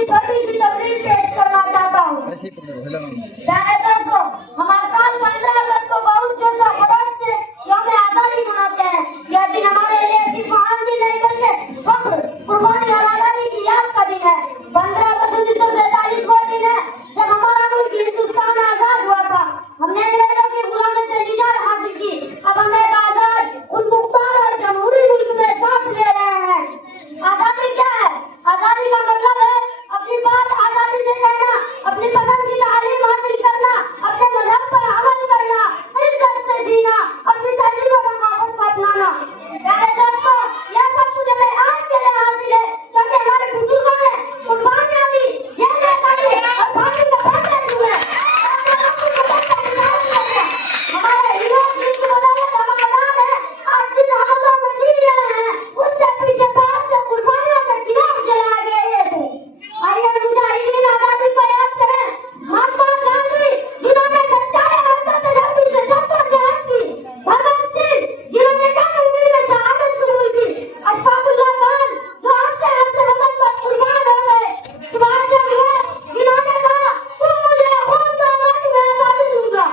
अपनी छोटी सी तकरीर पेश करना चाहता हूँ। दोस्तों, हमारे कल 15 अगस्त को बहुत जोश और खरोश से यौम आजादी मनाते हैं। यह दिन हमारे लिए सिर्फ आम दिन नहीं बल्कि फख्र, कुर्बानी और आजादी की याद का दिन है। 15 अगस्त 1947 वो दिन है जब हमारा मुल्क हिंदुस्तान आजाद हुआ था। हमने अंग्रेजों की गुलामी से निजात हासिल की। अब हम एक आजाद, खुदमुख्तार और जमहूरी मुल्क में सांस ले रहे हैं। आजादी क्या है? आजादी का मतलब है अपनी बात आजादी से कहना, अपनी पसंद की तालीम हासिल करना, अपने मजहब पर अमल करना, इज्जत से जीना, अपनी तहजीब और सकाफत को अपनाना। प्यारे दोस्तों, यह सब कुछ हमें आज के लिए हासिल है क्योंकि हमारे बुजुर्गों ने कुर्बानियां दी, जेलें काटी और फांसी का फैसला किया। हमारे हीरोज की बदौलत हम आजाद हैं। आज जिन हालातों में जी रहे हैं उसके पीछे बहुत से कुर्बानियों के चिराग जलाए गए थे। आइए मुजाहिदीन आजादी को याद करें। महात्मा गांधी जिन्होंने सच्चाई और तजर्बे से जद्दोजहद की, भगत सिंह जिन्होंने कम उम्र में शहादत कबूल की, अशफाकुल्लाह खान जो हंसते हंसते वतन पर कुर्बान हो गए, सुभाष चंद्र बोस जिन्होंने कहा तुम मुझे खून दो मैं आजादी दूंगा,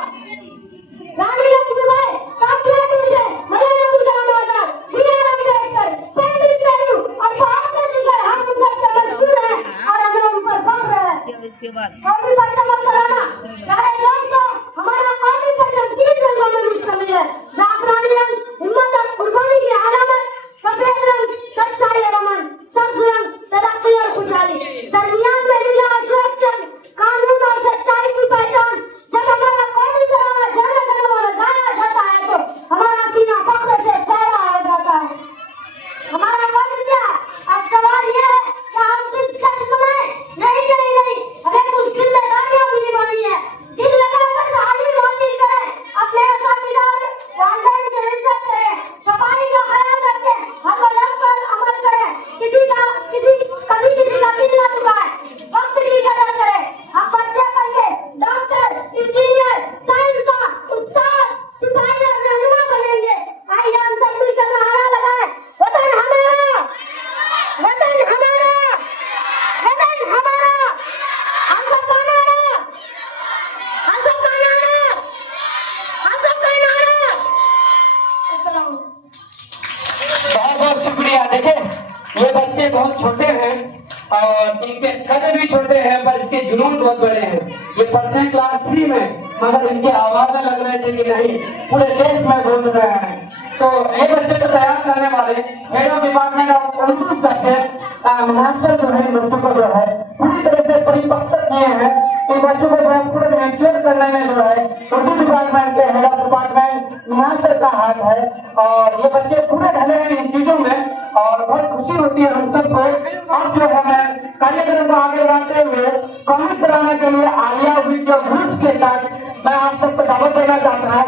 रानी लक्ष्मीबाई, काफिला टूटे, मौलाना अबुल कलाम आजाद, बी.आर. अम्बेडकर, पंडित नेहरू और बहुत से दीगर हम उन सबसे मशहूर हैं और हमें उन पर फख्र है। इसके बाद कौमी पट्टम कराना। प्यारे दोस्तों, हमारा कौमी पट्टम 3 रंगों में मुश्तमिल है। जाफरानी रंग हिम्मत और कुर्बानी की अलामत, सफेद रंग सच्चाई और अमन, सब्ज रंग तरक्की और खुशहाली, दरमियान में नीला अशोक चंद कानून और सच्चाई की पहचान। जब हमारा कौमी तिरंगा जगह जगह पर गाया जाता है तो हमारा सीना फख्र से चौड़ा हो जाता है। हमारा वक्त क्या? अब सवाल यह है कि हम सिर्फ चश्म नहीं, हमें कुछ जिम्मेदारियां भी निभानी है। दिल लगाकर तालीम हासिल करें, अपने साथीदार वालिदैन की इज्जत करें, सफाई का ख्याल रखें, हर वक्त पर अमल करें, कभी किसी का दिल न दुखाएं, वक्त की कदर करें। हम बच्चे बनके डॉक्टर, इंजीनियर, साइंसदान, उस्ताद, सिपाही और रहनुमा बनेंगे। आइए हम सब मिलकर नारा लगाएं, वतन हमारा, वतन हमारा, वतन हमारा, हम सबका नारा, हम सबका नारा, हम सबका नारा। अस्सलाम। बहुत बहुत शुक्रिया। देखें, ये बच्चे बहुत छोटे हैं और इनके कदम भी छोटे हैं पर इसके जुनून बहुत बड़े हैं। ये पढ़ते हैं क्लास 3 में, मगर इनकी आवाजें लग रहे थे कि नहीं पूरे देश में बोल रहे हैं। तो एक बच्चे को तैयार करने वाले head of department of Urdu करके मास्टर जो है बच्चों को जो है पूरी तरह से परिपक्व किए हैं। इन बच्चों को जो है पूरे मैच्योर करने में जो है उर्दू डिपार्टमेंट के हेड ऑफ डिपार्टमेंट मास्टर का हाथ है और ये बच्चे पूरे ढले हैं इन चीजों में और बहुत खुशी होती है हम सबको। अब जो है मैं कार्यक्रम को आगे बढ़ाते हुए कॉमेंट कराने के लिए आलिया वीडियो ग्रुप्स के साथ मैं आप सबको दावत देना चाहता हूँ।